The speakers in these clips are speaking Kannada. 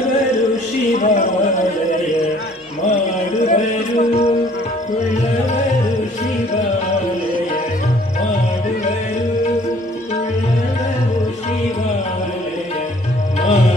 ಉಳ್ಳವರು ಶಿವಾಲಯ ಮಾಡುವರು ಉಳ್ಳವರು ಶಿವಾಲಯ ಮಾಡುವರು ಉಳ್ಳವರು ಶಿವಾಲಯ ಮಾಡುವರು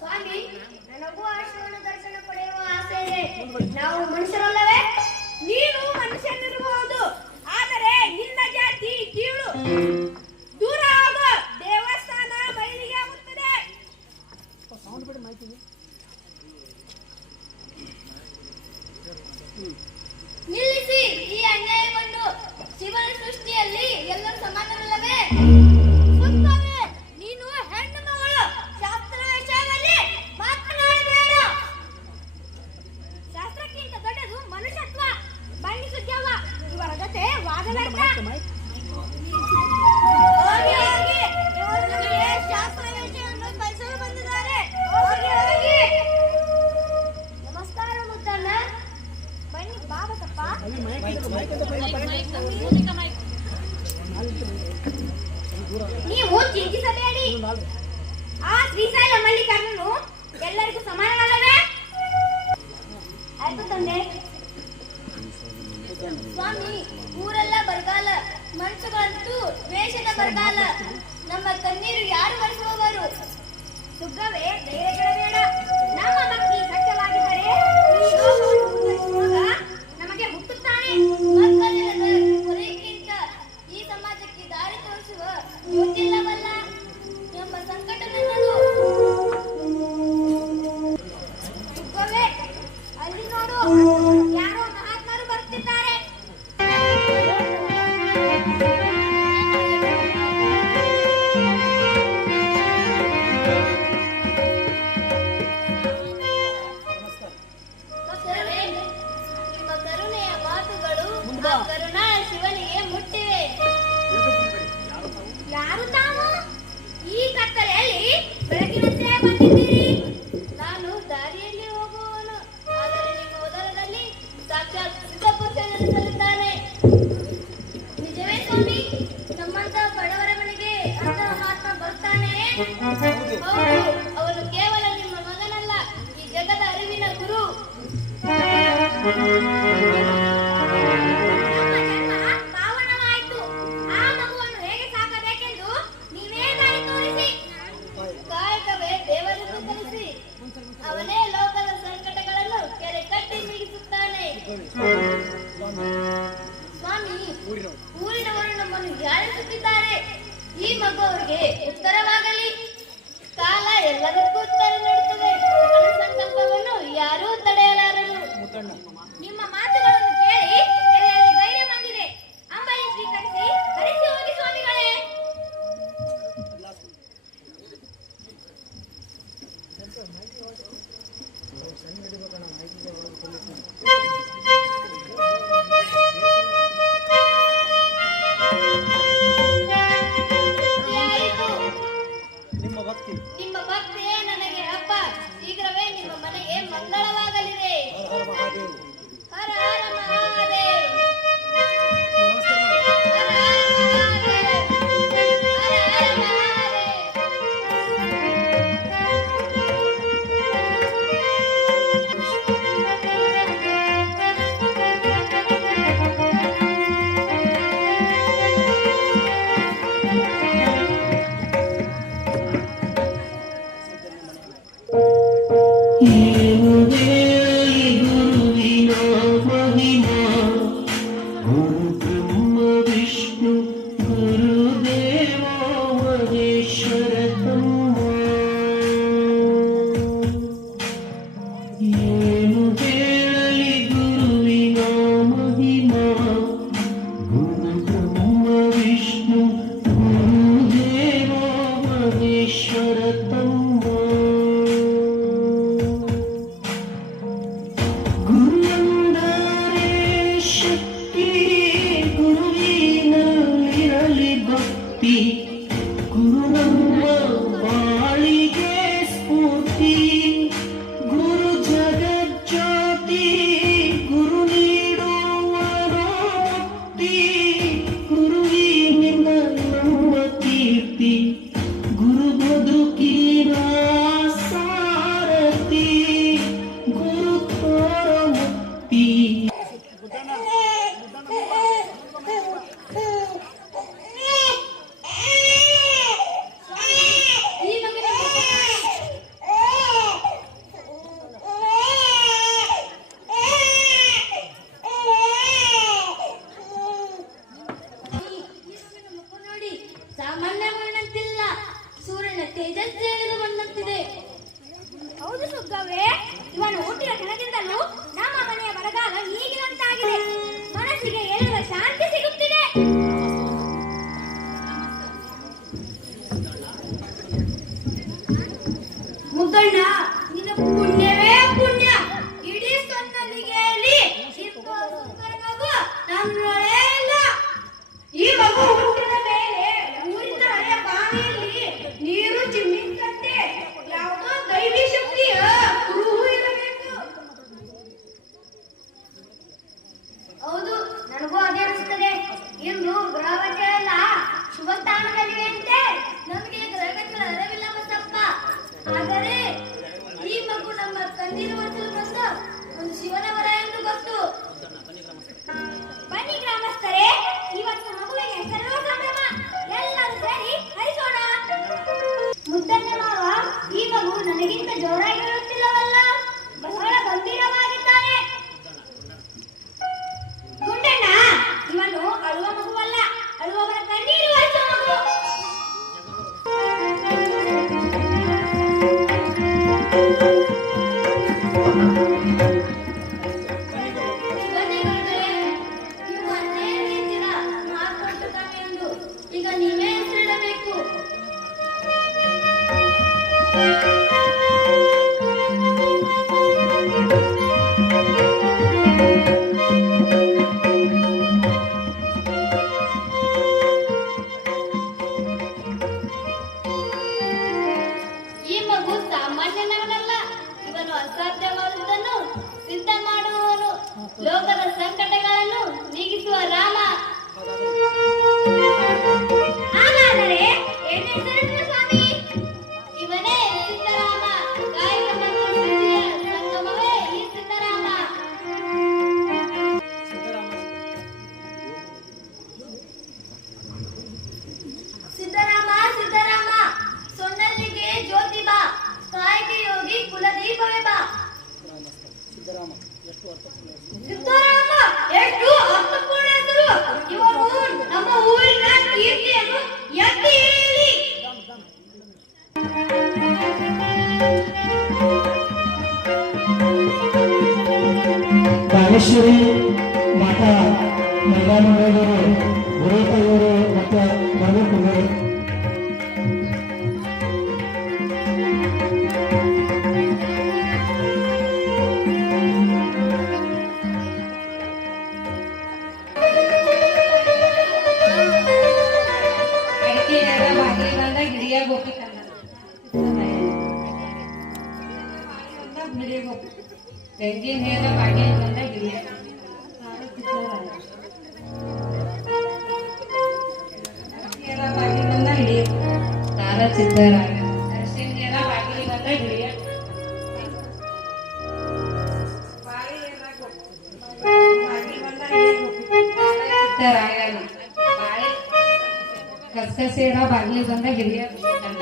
ಸ್ವಾಮಿ, ನನಗೂ ಆಶ್ರಮದ ದರ್ಶನ ಪಡೆಯುವ ಆಸೆ ಇದೆ. ನಾವು ಮನುಷ್ಯರಲ್ಲವೇ? ನೀನು ಮನುಷ್ಯನಿರಬಹುದು, ಆದರೆ ನಿನ್ನ ಜಾತಿ ಕೀಳು. ದೂರ ಆಗು, ದೇವಸ್ಥಾನ ಬಯಲಿಗೆ ಆಗುತ್ತದೆ. ನಿಲ್ಲಿಸಿ ಈ ಅನ್ಯಾಯವನ್ನು. ಶಿವನ ಸೃಷ್ಟಿಯಲ್ಲಿ ಎಲ್ಲರೂ ಸಮಾನರಲ್ಲವೇ? ನೀನು ಹೆಣ್ಣು ಮಗಳು, ಶಾಸ್ತ್ರ ವಿಷಯದಲ್ಲಿ ಮಾತನಾಡಬೇಡ. ಶಾಸ್ತ್ರಕ್ಕಿಂತ ದೊಡ್ಡದು ಮನುಷ್ಯತ್ವ. ಬನ್ನಿ ಸುದ್ಯವ್ವ, ಇವರ ಜೊತೆ ವಾದಬೇಡ. ಶಾಸ್ತ್ರ ವಿಷಯವನ್ನು ಕಲಿಸಲು ಬಂದಿದ್ದಾರೆ. ನಮಸ್ಕಾರ ಮುದ್ದಣ್ಣ. ಬನ್ನಿ ಬಾಬಸಪ್ಪ. ನೀವು ಚಿಂತಿಸಬೇಡಿ. ಆ ಶ್ರೀಶೈಲ ಮಲ್ಲಿಕಾರ್ಜುನು ಎಲ್ಲರಿಗೂ ಸಮಾನವಲ್ಲವೇ? ಆಯ್ತು ತಂದೆ. ಸ್ವಾಮಿ, ಊರೆಲ್ಲ ಬರಗಾಲ, ಮನುಷ್ಯಗಳಂತೂ ವೇಷದ ಬರಗಾಲ. ನಮ್ಮ ಕಣ್ಣೀರು ಯಾರು ಬರೆಸುವವರು? ಸುಗ್ಗವೇ, ಧೈರ್ಯ ಕೆಡಬೇಡ. ನಮ್ಮ ಭಕ್ತಿ ಸತ್ಯವಾಗಿದ್ದರೆ ಈ ಲೋಕವನ್ನು ಉದ್ಧರಿಸುವಾಗ ನಮಗೆ ಹುಟ್ಟುತ್ತಾನೆ. ಮಕ್ಕಳಿಲ್ಲದ ಹೊರೆಗಿಂತ ಈ ಸಮಾಜಕ್ಕೆ ದಾರಿ ತೋರಿಸುವ ಗೊತ್ತಿಲ್ಲವಲ್ಲ ಎಂಬ ಸಂಕಟ ನನ್ನದು. ಸುಗ್ಗವೇ, ಅಲ್ಲಿ ನೋಡು, ಯಾರೋ ಮಹಾತ್ಮರು ಬರ್ತಿದ್ದಾರೆ. ನಿಮ್ಮ ಕರುಣೆಯ ಮಾತುಗಳು ಕರುಣಾ ಶಿವನಿಗೆ ಮುಟ್ಟಿವೆ. ಯಾರು ತಾವು? ಈ ಕತ್ತಲೆಯಲ್ಲಿ ಹೌದು, ಅವನು ಕೇವಲ ನಿಮ್ಮ ಮಗನಲ್ಲ, ಈ ಜಗದ ಅರಿವಿನ ಗುರು. ನಮ್ಮ ಜನ್ಮ ಪಾವನವಾಯಿತು. ಆ ಮಗುವನ್ನು ಹೇಗೆ ಸಾಕಬೇಕೆಂದು ನೀವೇ ದಾರಿ ತೋರಿಸಿ. ಕಾಯಕವೇ ದೇವರನ್ನು ಕಲಿಸಿ, ಅವನೇ ಲೋಕದ ಸಂಕಟಗಳನ್ನು ಕೆರೆ ಕಟ್ಟಿ ನೀಗಿಸುತ್ತಾನೆ. ಸ್ವಾಮಿ, ಊರಿನವರು ನಮ್ಮನ್ನು ಹೀಯಾಳಿಸುತ್ತಿದ್ದಾರೆ. ಈ ಮಗು ಅವರಿಗೆ ಉತ್ತರವಾಗಲಿ. ಕಾಲ ಎಲ್ಲದಕ್ಕೂ ಉತ್ತರ ನೀಡುತ್ತದೆ. ಅವನ ಸಂಕಲ್ಪವನ್ನು ಯಾರೂ ತಡೆಯಲಾರರು. ನಿಮ್ಮ ಮಾತುಗಳನ್ನು ಕೇಳಿ ಎಲ್ಲರಿಗೆ ಧೈರ್ಯ ಬಂದಿದೆ. ಅಂಬಲಿ ಸ್ವೀಕರಿಸಿ ಹರಿಸಿ ಹೋಗಿ ಸ್ವಾಮಿಗಳೇ. ನಿಮ್ಮ ಭಕ್ತಿಯೇ ನನಗೆ ಹಬ್ಬ. ಶೀಘ್ರವೇ ನಿಮ್ಮ ಮನೆಗೆ ಮಂಗಳವಾಗಲಿದೆ. ಹರ ಹರ ಮಹಾದೇವ್. ಹರ ಹರ ಮಹಾದೇವ್. ಹರ ಹರ ಮಹಾದೇವ್. ಹೌದು ಸುಗ್ಗವೇ, ಇವನು ಹುಟ್ಟಿದ ಕ್ಷಣದಿಂದಲೂ ನಮ್ಮ ಮನೆಯ ಬರಗಾಲ ನೀಗಿದಂತಾಗಿದೆ. ಮನಸ್ಸಿಗೆ ಏನರ ಶಾಂತಿ ಸಿಗುತ್ತಿದೆ. ಮುದ್ದಣ್ಣ, ನಿನ್ನ ಪುಣ್ಯವೇ ಪುಣ್ಯ. ಇಡೀ ಸೊನ್ನಲಿಗೆಯಲ್ಲಿ ಮಗು ನನ್ನೊಳೇ ಇಲ್ಲ. ಈ ಮಗು ಹುಟ್ಟಿದ ಮೇಲೆ ಊರಿನ ಹಳೆಯ ಬಾವಿಯಲ್ಲಿ ನೀರು ಚಿಮ್ಮಿದಂತೆ ಯಾವುದೋ ದೈವಿ ಶಕ್ತಿಯ ಕುರುಹು ಇರಬೇಕು. ಹೌದು, ನನಗೂ ಅದೇ ಅನಿಸುತ್ತದೆ. ಇಂದು ಗ್ರಹಗಳೆಲ್ಲ ಶುಭ ಸ್ಥಾನದಲ್ಲಿವೆಯಂತೆ. ನಮಗೆ ಗ್ರಹಗಳ ಅರಿವಿಲ್ಲ ಮತ್ತಪ್ಪ. ಆದರೆ ಈ ಮಗು ನಮ್ಮ ತಂದಿರುವ ಬಂದ ಒಂದು ಶಿವನ ವರ ಎಂದು ಗೊತ್ತು. ಬನ್ನಿ ಗ್ರಾಮಸ್ಥರೇ, ಇವತ್ತು ಮಗುವಿಗೆ ಸರ್ವ ಸಂಭ್ರಮ. ಎಲ್ಲರೂ ಸೇರಿ ಹರಿಸೋಣ. ಮುದ್ದಣ್ಣ ಮಾವ, ಈ ಮಗು ನನಗಿಂತ ಜೋರಾಗಿ ಹೇಳುತ್ತಿಲ್ಲವಲ್ಲ, ಬಹಳ ಗಂಭೀರವಾಗಿದ್ದಾನೆ. ಗುಂಡಣ್ಣ, ಇವನು ಅಳುವ ಮಗುವಲ್ಲ, ಅಳುವವರ ಕಣ್ಣೀರು ಹರಿಸುವ ಮಗು. ಈಗ ನೀವೇ ಹೆಸರಿಡಬೇಕು. ಈ ಮಗು ಸಾಮಾನ್ಯನವನಲ್ಲ, ಇವನು ಅಸಾಧ್ಯವಾದುದನ್ನು ಸಿದ್ಧ ಮಾಡುವವನು, ಲೋಕದ ಸಂಕಟಗಳನ್ನು ನೀಗಿಸುವ ರಾಮ. ಹಾಗಾದರೆ ಏನು ಹೆಸರಿಡುವ ಸ್ವಾಮಿ? ಇವನೇ ಸಿದ್ದರಾಮ ಎಷ್ಟು ಅರ್ಥಪೂರ್ಣ ಹೆಸರು. ಇವರು ನಮ್ಮ ಊರಿನ ಕೀರ್ತಿಯನ್ನು ಎತ್ತಿ ಹಿಡಿಯಲಿ. ಕಾಮೇಶ್ವರಿ ಮಾಟ ಮೈದಾನದವರು ಗುರುತವರು ಮತ್ತು ಬರಬೇಕು. ಗಂಗೆನೇರ ಬಾಗಿ ಬಂದ ಗಿರಿಯ ಬಾಗಿ ಬಂದ ಹಿಡಿಯ ತಾರ ಸಿದ್ದರಾಯ ಅರಸಿನೇರ ಬಾಗಿ ಬಂದ ಹಿಡಿಯ ಬಾಗಿ ಬಂದ ಸಿದ್ದರಾಯನು ಬಾಳಿ ಕಸಸೇರ ಬಾಗಿ ಬಂದ ಹಿರಿಯ ಕಂಡ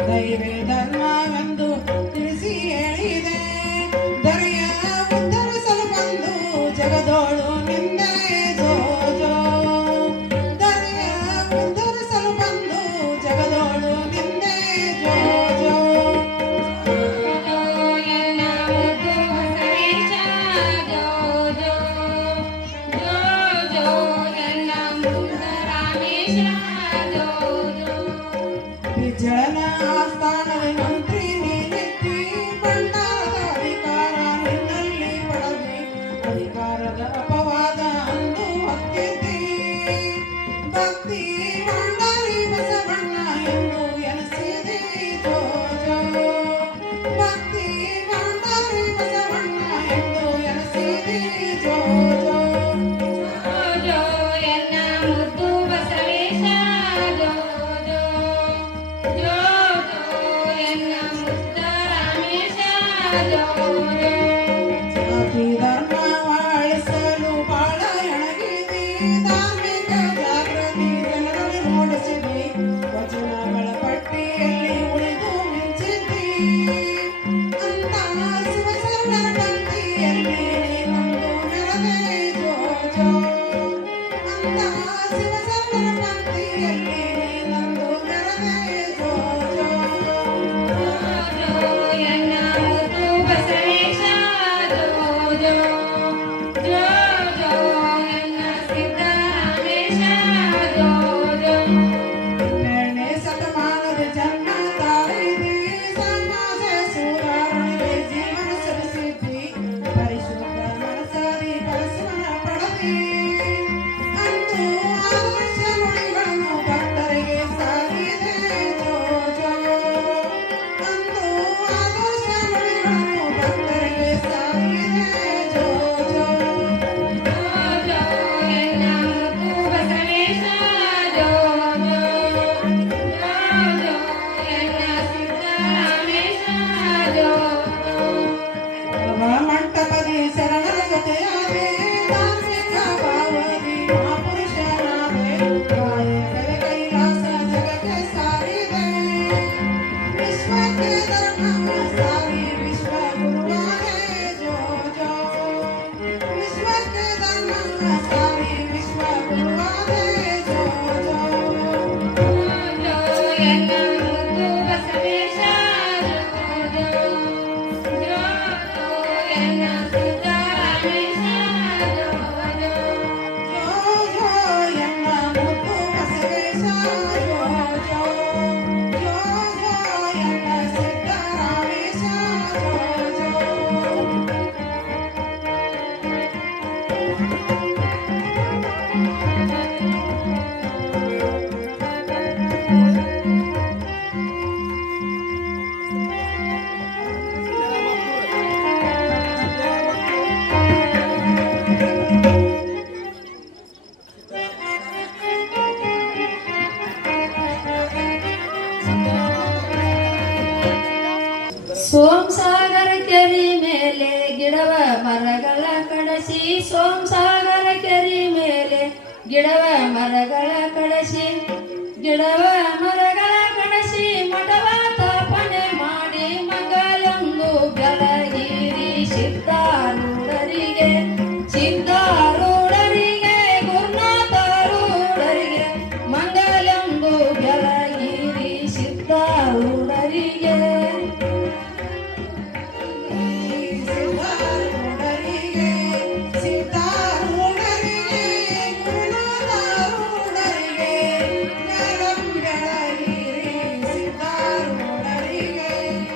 ದೈವೇ ಧರ್ಮವೆಂದು ತಿಳಿಸಿ ಹೇಳಿದೆ. ದರೆಯ ಉದ್ಧರಿಸಲು ಬಂದು ಜಗದೋಳು ನಿಂದಲೇ ಜೋ ಜೋ. ದರೆಯ ಉದ್ಧರಿಸಲು ಬಂದು ಜಗದೋಳು ನಿಂದೆ ಜೋ ಜೋ. ಜನ ಆಸ್ಥಾನದ ಮಂತ್ರಿ ನೀನೆತ್ತಿ ಬಂಡಾರದ ಅಧಿಕಾರ ನಿನ್ನಲ್ಲಿ ಪಡದೆ ಅಧಿಕಾರದ ಅಪವಾದ ಅಂದು ಹೊತ್ತಿದ್ದಿ. ಭಕ್ತಿ ಭಂಡಾರಿ ಬಸವಣ್ಣ ಎಂದು ಎನಿಸಿದೆ ಜೋ ಜೋ. ಭಕ್ತಿ ಭಂಡಾರಿ ಬಸವಣ್ಣ ಎಂದು ಎನಿಸಿದೆ ಜೋ ಜೋ. ಜಾತಿ ಧರ್ಮ ಅಳಿಸಲು ಬಾಳ ಎಣಗಿದಿ. ಧಾರ್ಮಿಕ ಜಾಗೃತಿ ಜನರಲ್ಲಿ ಮೂಡಿಸಿದಿ. ವಚನಗಳ ಪಟ್ಟಿಯಲ್ಲಿ ಉಳಿದು ಮಿಂಚಿದ್ದಿ. ಅಂತ ಶಿವಶರಣರ ಪಂಕ್ತಿಯಲ್ಲಿ ನೀನೊಂದು ಮೆರೆದೆ ಜೋ ಜೋ. ಅಂತ ಶಿವಶರಣರ ಪಂಕ್ತಿಯಲ್ಲಿ ನೀನೊಂದು ಮೆರೆದೆ ಜೋ ಜೋ. ಬಸವೇಶ ಸೋಮಸಾಗರ ಕೆರೆ ಮೇಲೆ ಗಿಡವ ಮರಗಳ ಕಡಸಿ ಗಿಡವ ಮರಗಳ ಕಡಸಿ ಮಠವ ಸ್ಥಾಪನೆ ಮಾಡಿ ಮಂಗಲಂದು ಬೆಳಗಿರಿ ಸಿದ್ಧಾರೂಢರಿಗೆ ಸಿದ್ಧಾರೂಢರಿಗೆ ಗುರುನಾಥರೂಢರಿಗೆ ಮಂಗಲಂದು ಬೆಳಗಿರಿ ಸಿದ್ಧಾರೂಢರಿಗೆ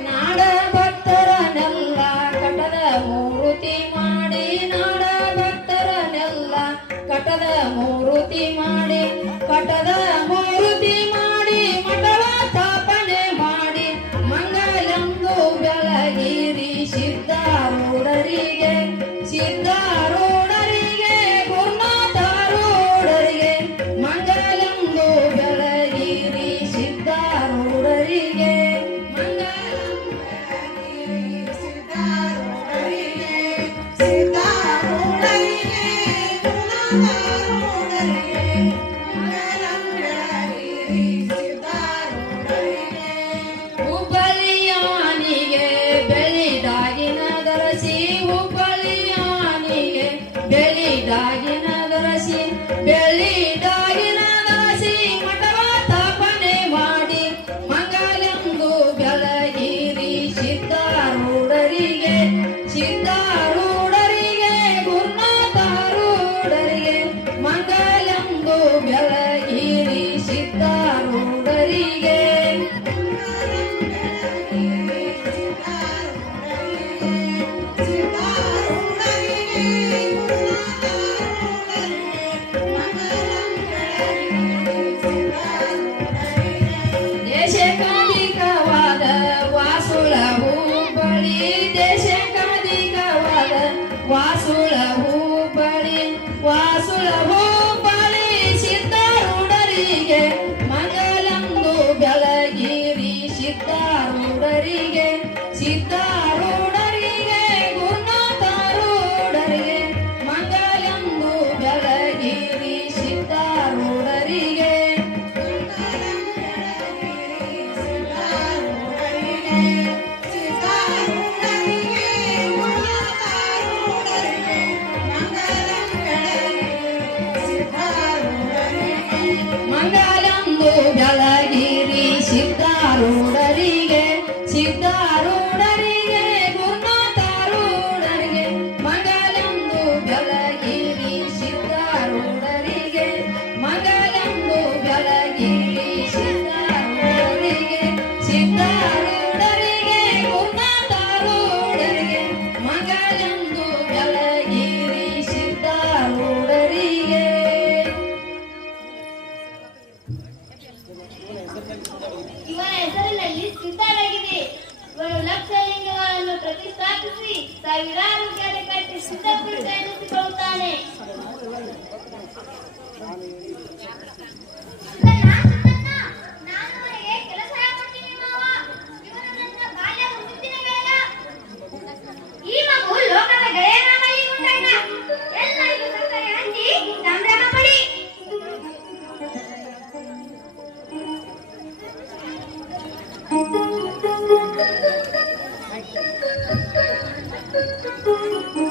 ನಾಡ ಭಕ್ತರನೆಲ್ಲ ಕಟದ ಮೂರುತಿ ಮಾಡಿ ನಾಡ ಭಕ್ತರನೆಲ್ಲ ಕಟದ ಮೂರುತಿ ಮಾಡಿ ಕಟದ ಮೂರುತಿ ಮಾಡಿ ಮಠವ ಸ್ಥಾಪನೆ ಮಾಡಿ ಮಂಗಲಂದು ಬೆಳಗಿರಿ ಸಿದ್ಧಾರೂಢರಿಗೆ ಸಿದ್ಧಾರೂಢರಿಗೆ ಗುರುನಾಥರೂಢರಿಗೆ ಮಂಗಲಂದು ಬೆಳಗಿರಿ ಸಿದ್ಧಾರೂಢರಿಗೆ ಹುಬ್ಬಳ್ಳಿಯಾನಿಗೆ ಬೆಳಿದಾಗಿನ ದೊರಸಿ ಹುಬ್ಬಳ್ಳಿಯಾನಿಗೆ ಬೆಳಿದಾಗಿನ ದೊರಸಿ ಬೆಳಿದಾಗಿನ ದೊರಸಿ ಮಠವ ಸ್ಥಾಪನೆ ಮಾಡಿ ಮಂಗಲಂದು ಬೆಳಗಿರಿ ಸಿದ್ಧಾರೂಢರಿಗೆ ಸಿದ್ಧಾರೂಢರಿಗೆ ಗುರುನಾಥರೂಢರಿಗೆ ಮಂಗಲಂದು ಬೆಳಗಿರಿ ಸಿದ್ಧಾರೂಢರಿಗೆ ದೇಶಕಾಧಿಕವಾದ ವಾಸುಳ ಹುಬ್ಬಳ್ಳಿ ದೇಶಕಾಧಿಕವಾದ ವಾಸುಳ ಹುಬ್ಬಳ್ಳಿ ವಾಸುಳ ಹುಬ್ಬಳ್ಳಿ ಸಿದ್ಧಾರೂಢರಿಗೆ ಮಂಗಲಂದು ಬೆಳಗಿರಿ ಸಿದ್ಧಾರೂಢರಿಗೆ ಸಿದ್ಧಾರೂಢರಿಗೆ ಗುರುನಾಥರೂಢರಿಗೆ ಮಂಗಲಂದು ಬೆಳಗಿರಿ ಸಿದ್ಧಾರೂಢರಿಗೆ ಮಂಗಲಂದು ಬೆಳಗಿರಿ ಸಿದ್ಧಾರೂಢರಿಗೆ ಸಿದ್ಧಾರೂಢರಿಗೆ ಗುರುನಾಥರೂಢರಿಗೆ ಮಂಗಲಂದು ಬೆಳಗಿರಿ ಸಿದ್ಧಾರೂಢರಿಗೆ ಮಂಗಲಂದು ಬೆಳಗಿರಿ ಸಿದ್ಧಾರೂಢರಿಗೆ ಸಿದ್ಧಾರೂಢರಿಗೆ ಗುರುನಾಥರೂಢರಿಗೆ ಮಂಗಲಂದು ಬೆಳಗಿರಿ ಸಿದ್ಧಾರೂಢರಿಗೆ ಇವನ ಹೆಸರಿನಲ್ಲಿ ಸಿದ್ಧರಾಗಿದೆ. ಇವನು ಲಕ್ಷ ಲಿಂಗಗಳನ್ನು ಪ್ರತಿಷ್ಠಾಪಿಸಿ ಸಾವಿರಾರು ಕೆರೆ ಕಟ್ಟಿ ಸಿದ್ಧಪೀಠ ಎನಿಸಿಕೊಳ್ಳುತ್ತಾನೆ. ನಾನು ಅವನಿಗೆ ಕೆಲಸ ಕೊಡ್ತೀನಿ ಮಾವ. ಇವನು ನನ್ನ ಬಾಲ್ಯ ಮುತ್ತಿನಗಳೆಲ್ಲ. ಈ ಮಗು ಲೋಕದ ಗೆಳೆಯನಾಗಲಿ ಗುಂಡಣ್ಣ. ಎಲ್ಲರಿಗೂ ಸಕ್ಕರೆ ಹಂಚಿ ಸಂಭ್ರಮ ಪಡಿ. Thank you.